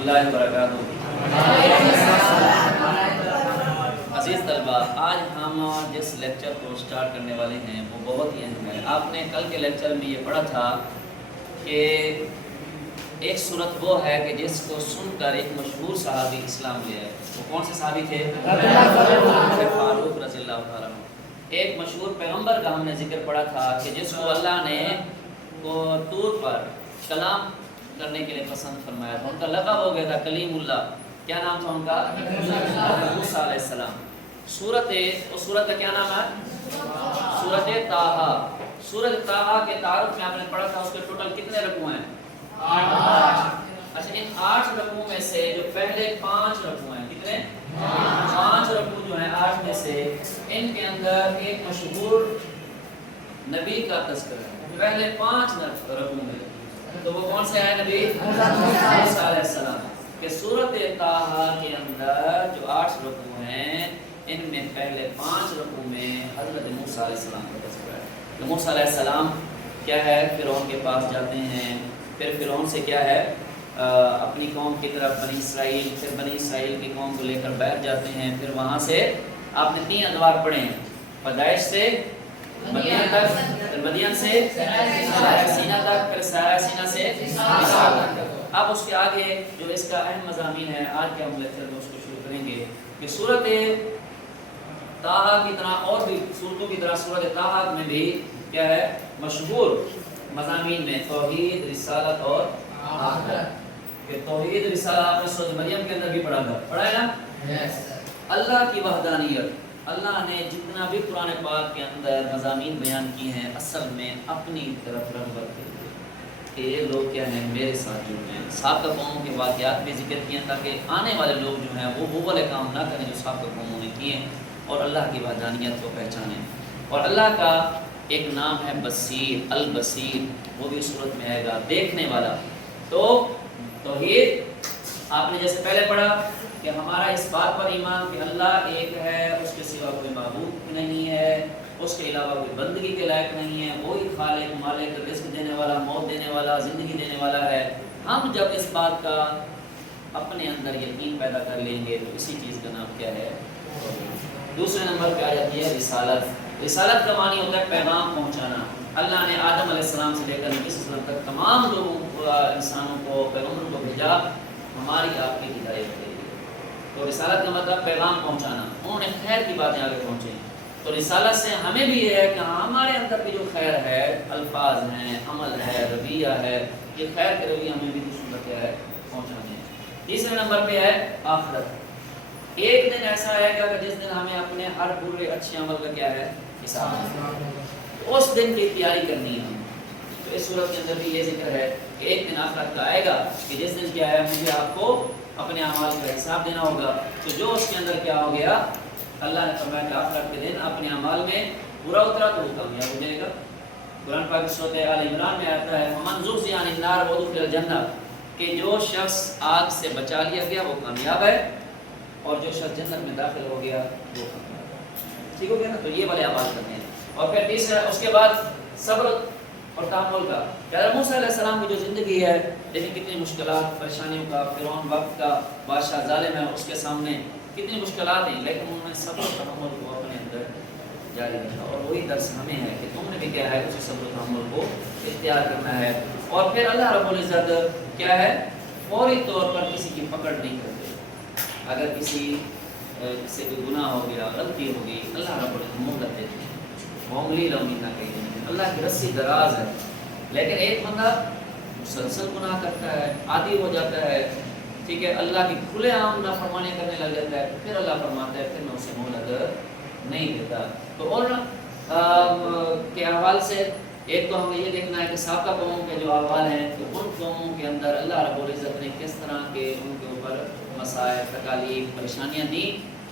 اللہ وبرکاتہ۔ عزیز طلبہ، آج ہم جس لیکچر کو سٹارٹ کرنے والے ہیں وہ بہت ہی اہم ہے۔ آپ نے کل کے لیکچر میں یہ پڑھا تھا کہ ایک صورت وہ ہے کہ جس کو سن کر ایک مشہور صحابی اسلام لے آئے۔ وہ کون سے صحابی تھے؟ فاروق رضی اللہ تعالیٰ عنہ۔ ایک مشہور پیغمبر کا ہم نے ذکر پڑھا تھا کہ جس کو اللہ نے طور پر کلام کرنے کے لیے پسند فرمایا تھا۔ ان کا لقب ہو گیا تھا کلیم اللہ۔ کیا نام تھا ان کا؟ موسیٰ علیہ السلام۔ سورت کا کیا نام ہے؟ سورت طٰہٰ۔ سورت طٰہٰ کے تعارف میں آپ نے پڑھا تھا اس کے ٹوٹل کتنے رکوع ہیں؟ 8۔ اچھا، ان 8 رکوع میں سے جو پہلے 5 رکوع ہیں، کتنے؟ 5 رکوع جو ہیں 8 میں سے، ان کے اندر ایک مشہور نبی کا تذکرہ ہے پہلے 5 رکوع میں۔ تو وہ کون سے ہیں نبی؟ موسیٰ علیہ السلام۔ کہ سورت طٰہٰ کے اندر جو 8 رکوع ہیں، ان میں پہلے 5 رکوع میں حضرت موسیٰ علیہ السلام کا تذکرہ ہے۔ کہ موسیٰ علیہ السلام کیا ہے، فرعون کے پاس جاتے ہیں، پھر فرعون سے کیا ہے اپنی قوم کی طرف بنی اسرائیل، پھر بنی اسرائیل کی قوم کو لے کر بیٹھ جاتے ہیں۔ پھر وہاں سے آپ نے 3 ادوار پڑھے ہیں، پیدائش سے مدین تک، پھر مدین سے سارا سینہ تک، پھر سارا سینہ سے مصر تک۔ اب اس کے آگے جو اس کا اہم مضامین ہے، آج کے ہم لیکچر میں اس کو شروع کریں گے کہ سورت طٰہٰ کی طرح اور بھی سورتوں کی طرح سورت طٰہٰ میں بھی کیا ہے مشہور مضامین میں توحید، رسالت اور آخرت۔ کہ توحید، رسالت، آپ نے سورۃ مریم کے اندر بھی پڑھا ہے نا؟ اللہ کی وحدانیت۔ اللہ نے جتنا بھی قرآن پاک کے اندر مضامین بیان کیے ہیں، اصل میں اپنی طرف رغبت کے لیے کہ یہ لوگ کیا ہیں، میرے ساتھ جڑ ہیں۔ سابقہ قوموں کے واقعات بھی ذکر کیے ہیں تاکہ آنے والے لوگ جو ہیں وہ والے کام نہ کریں جو سابقہ قوموں نے کیے ہیں، اور اللہ کی وحدانیت کو پہچانیں۔ اور اللہ کا ایک نام ہے بصیر، البصیر، وہ بھی صورت میں آئے گا، دیکھنے والا۔ تو توحید آپ نے جیسے پہلے پڑھا کہ ہمارا اس بات پر ایمان کہ اللہ ایک ہے، اس کے سوا کوئی معبود نہیں ہے، اس کے علاوہ کوئی بندگی کے لائق نہیں ہے، وہی خالق، مالک، رزق دینے والا، موت دینے والا، زندگی دینے والا ہے۔ ہم جب اس بات کا اپنے اندر یقین پیدا کر لیں گے تو اسی چیز کا نام کیا ہے؟ دوسرے نمبر پہ آ جاتی ہے رسالت۔ رسالت کا معنی ہوتا ہے پیغام پہنچانا۔ اللہ نے آدم علیہ السلام سے لے کر نبی صلی اللہ علیہ وسلم تک تمام لوگوں کو، انسانوں کو، پیغمبروں کو بھیجا ہماری آپ کی ہدایت کے لیے۔ تو رسالت کا مطلب پیغام پہنچانا، انہوں نے خیر کی باتیں آگے پہنچیں۔ تو رسالت سے ہمیں بھی یہ ہے کہ ہمارے اندر بھی جو خیر ہے، الفاظ ہیں، عمل ہے، رویہ ہے، یہ خیر کے رویہ ہمیں بھی دوسروں تک کیا ہے پہنچانے ہیں۔ تیسرے نمبر پہ ہے آخرت۔ ایک دن ایسا آئے گا کہ جس دن ہمیں اپنے ہر برے اچھے عمل کا کیا ہے حساب ہے، اس دن کی تیاری کرنی ہے۔ تو اس صورت کے اندر بھی یہ ذکر ہے کہ ایک دن آخرت کا آئے گا کہ جس دن کیا ہے مجھے آپ کو اپنے اعمال کا حساب دینا ہوگا۔ تو جو اس کے اندر کیا ہو گیا، اللہ نے فرمایا کہ آخرت کے دن اپنے اعمال میں برا اترا تو وہ کامیاب ہو جائے گا۔ قرآن پاک کی سورۃ آل عمران میں آتا ہے وَمَنْ زُحْزِحَ عَنِ النَّارِ وَأُدْخِلَ الْجَنَّةَ، کہ جو شخص آگ سے بچا لیا گیا وہ کامیاب ہے، اور جو شخص جنت میں داخل ہو گیا وہ کامیاب ہے۔ ٹھیک ہو گیا نا؟ تو یہ والے اعمال کرنے ہیں۔ اور پھر تیسرا اس کے بعد صبر اور تحمل کا۔ حضرت موسیٰ علیہ السلام کی جو زندگی ہے، لیکن کتنی مشکلات، پریشانیوں کا، فرعون وقت کا بادشاہ ظالم ہے، اس کے سامنے کتنی مشکلات ہیں، لیکن انہوں نے صبر و تحمل کو اپنے اندر جاری رکھا۔ اور وہی درس ہمیں ہے کہ تم نے بھی کیا ہے اسی صبر و تحمل کو اختیار کرنا ہے۔ اور پھر اللہ رب العزت کیا ہے فوری طور پر کسی کی پکڑ نہیں کرتے۔ اگر کسی سے کوئی گناہ ہو گیا، غلطی ہو گئی، اللہ رب العزت مہلت دیتے ہیں، معمولی لمحہ کہیں اللہ کی رسی دراز ہے۔ لیکن ایک بندہ مسلسل گناہ کرتا ہے، عادی ہو جاتا ہے، ٹھیک ہے، اللہ کی کھلے عام نافرمانی کرنے لگ جاتا ہے، پھر اللہ فرماتا ہے پھر میں اسے مہلت نہیں دیتا۔ تو اور کے احوال سے ایک تو ہمیں یہ دیکھنا ہے کہ سابقہ قوموں کے جو احوال ہیں کہ ان قوموں کے اندر اللہ رب العزت نے کس طرح کے ان کے اوپر مسائل، تکالیف، پریشانیاں دی،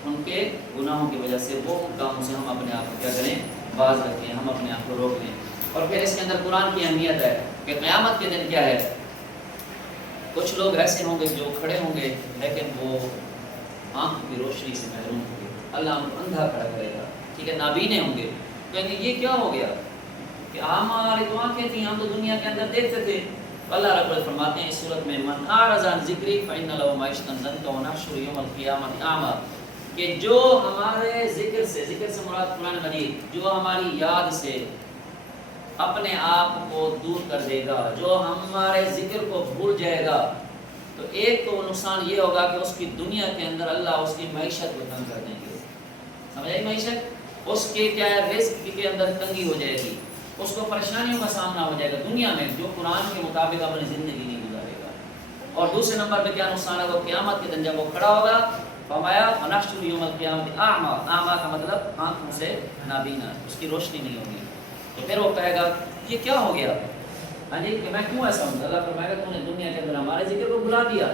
ان کے گناہوں کی وجہ سے۔ وہ کاموں سے ہم اپنے آپ کو کیا کریں، باز رکھیں، ہم اپنے آپ کو روک لیں۔ اور پھر اس کے اندر قرآن کی اہمیت ہے کہ قیامت کے دن کیا ہے، کچھ لوگ ایسے ہوں گے جو کھڑے ہوں گے لیکن وہ آنکھ کی روشنی سے محروم ہوں گے، اللہ ان کو اندھا کھڑا کرے گا، ٹھیک ہے، نابینے ہوں گے۔ کہیں گے یہ کیا ہو گیا کہ ہماری تو آنکھیں تھیں، ہم تو دنیا کے اندر دیکھتے تھے، تو اللہ رب العزت فرماتے ہیں اس صورت میں من اعرض عن ذکری فإن له معیشۃ ضنکا ونحشره یوم القیامۃ اعمی، کہ جو ہمارے ذکر سے مراد قرآن مجید، جو ہماری یاد سے اپنے آپ کو دور کر دے گا، جو ہمارے ذکر کو بھول جائے گا، تو ایک تو نقصان یہ ہوگا کہ اس کی دنیا کے اندر اللہ اس کی معیشت کو تنگ کر دیں گے. سمجھ آئی؟ معیشت اس کے کیا ہے، رزق کے اندر تنگی ہو جائے گی، اس کو پریشانیوں کا سامنا ہو جائے گا دنیا میں، جو قرآن کے مطابق اپنی زندگی نہیں گزارے گا. اور دوسرے نمبر پہ کیا نقصان ہوگا، قیامت کے دن جب وہ کھڑا ہوگا، فرمایا ونحشر یوم القیامۃ اعمی، اعمی کا مطلب آنکھوں سے نابینا، اس کی روشنی نہیں ہوگی. تو پھر وہ کہے گا یہ کیا ہو گیا، ہاں جی، کہ میں کیوں ایسا ہوں. اللہ فرمائے گا تو نے دنیا کے اندر ہمارے ذکر کو بھلا دیا،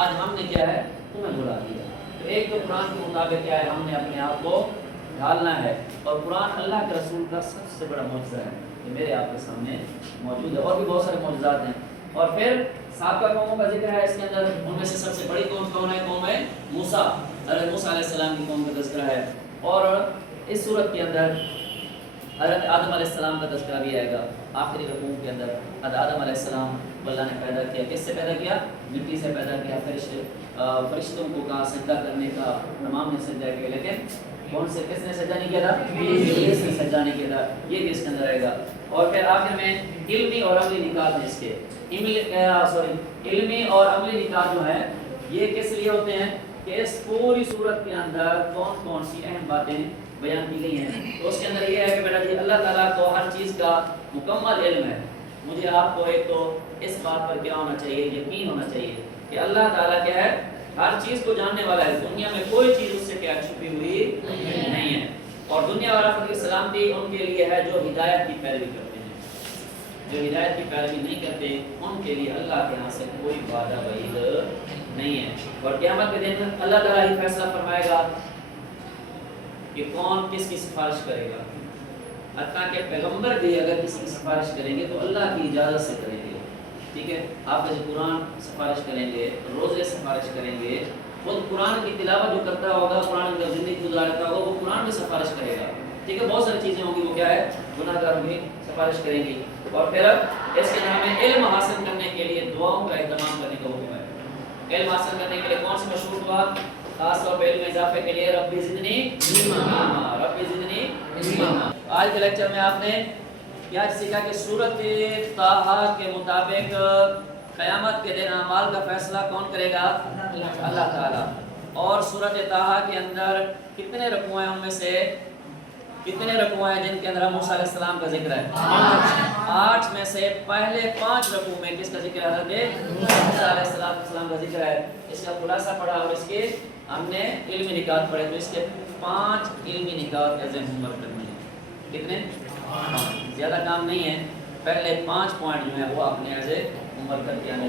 آج ہم نے کیا ہے تمہیں بھلا دیا. تو ایک تو قرآن کے مطابق کیا ہے، ہم نے اپنے آپ کو ڈھالنا ہے، اور قرآن اللہ کے رسول کا سب سے بڑا معجزہ ہے کہ میرے آپ کے سامنے موجود ہے. اور بھی بہت سارے معجزات ہیں. اور پھر سابقہ قوموں کا ذکر ہے اس کے اندر، ان میں سے سب سے بڑی قوم کون ہے، قوم ہے موسیٰ، حضرت موسیٰ علیہ السلام کی قوم کا تذکرہ ہے. اور اس صورت کے اندر حضرت آدم علیہ السلام کا تذکرہ بھی آئے گا آخری رقوم کے اندر. حضرت آدم علیہ السلام کو اللہ نے پیدا کیا، کس سے پیدا کیا، مٹی سے پیدا کیا. فرشتوں کو کہا سجدہ کرنے کا، تمام نے سجدہ کیا، لیکن کس نے سجدہ نہیں کیا تھا، ابلیس نے سجدہ نہیں کیا تھا. یہ بھی اس کے اندر آئے گا. اور پھر آخر میں علمی اور عملی نکات ہیں اس کے، علمی اور عملی نکات جو ہیں یہ کس لیے ہوتے ہیں کہ اس پوری صورت کے اندر کون کون سی اہم باتیں بیان کی گئی ہیں. تو اس کے اندر یہ ہے کہ بیٹا جی اللہ تعالیٰ کو ہر چیز کا مکمل علم ہے. مجھے آپ کو ایک تو اس بات پر کیا ہونا چاہیے، یقین ہونا چاہیے کہ اللہ تعالیٰ کیا ہے، ہر چیز کو جاننے والا ہے. دنیا میں کوئی چیز اس سے کیا چھپی ہوئی نہیں ہے. اور دنیا اور آخرت کی سلامتی ان کے لیے ہے جو ہدایت کی پیروی کرتے ہیں. جو ہدایت کی پیروی نہیں کرتے ان کے لیے اللہ کے یہاں سے کوئی وعدہ وعید نہیں ہے. اور قیامت کے دن اللہ تعالیٰ یہ فیصلہ فرمائے گا کہ کون کس کی سفارش کرے گا. حتیٰ کہ پیغمبر بھی اگر کسی کی سفارش کریں گے تو اللہ کی اجازت سے کریں گے. ٹھیک ہے، آپ جب قرآن سفارش کریں گے، روزے سفارش کریں گے، خود قرآن کی تلاوت جو کرتا ہوگا، قرآن کی زندگی گزارتا ہوگا، وہ قرآن میں سفارش کرے گا. ٹھیک ہے، بہت ساری چیزیں ہوں گی، وہ کیا ہے، گناہ گار بھی سفارش کریں گی. اور پھر اس کے ہمیں علم حاصل کرنے کے لیے دعاؤں کا اہتمام کرنے کا حکم ہے. علم حاصل کرنے کے لیے کون سی مشہور دعا، خاص طور پہ علم اضافے کے لیے، ربی زدنی علما، ربی زدنی علما. آج کے لیکچر میں آپ نے کیا سیکھا کہ سورۃ طٰہٰ کے مطابق قیامت کے دن اعمال کا فیصلہ کون کرے گا، اللہ تعالیٰ. اور سورۃ طٰہٰ کے اندر کتنے رکوع ہیں، ان میں سے کتنے رکوع ہیں جن کے اندر موسیٰ علیہ السلام کا ذکر ہے، 8 میں سے پہلے 5 رکوع میں کس کا ذکر ہے، حضرت موسیٰ علیہ السلام کا ذکر ہے. اس کا خلاصہ پڑھا اور اس کے ہم نے علمی نکات پڑھے. تو اس کے 5 علمی نکات ایز اے ہوم ورک کرنے ہیں. کتنے، زیادہ کام نہیں ہے، پہلے 5 پوائنٹ جو ہیں وہ آپ نے ایز اے ہوم ورک کر کے آنے.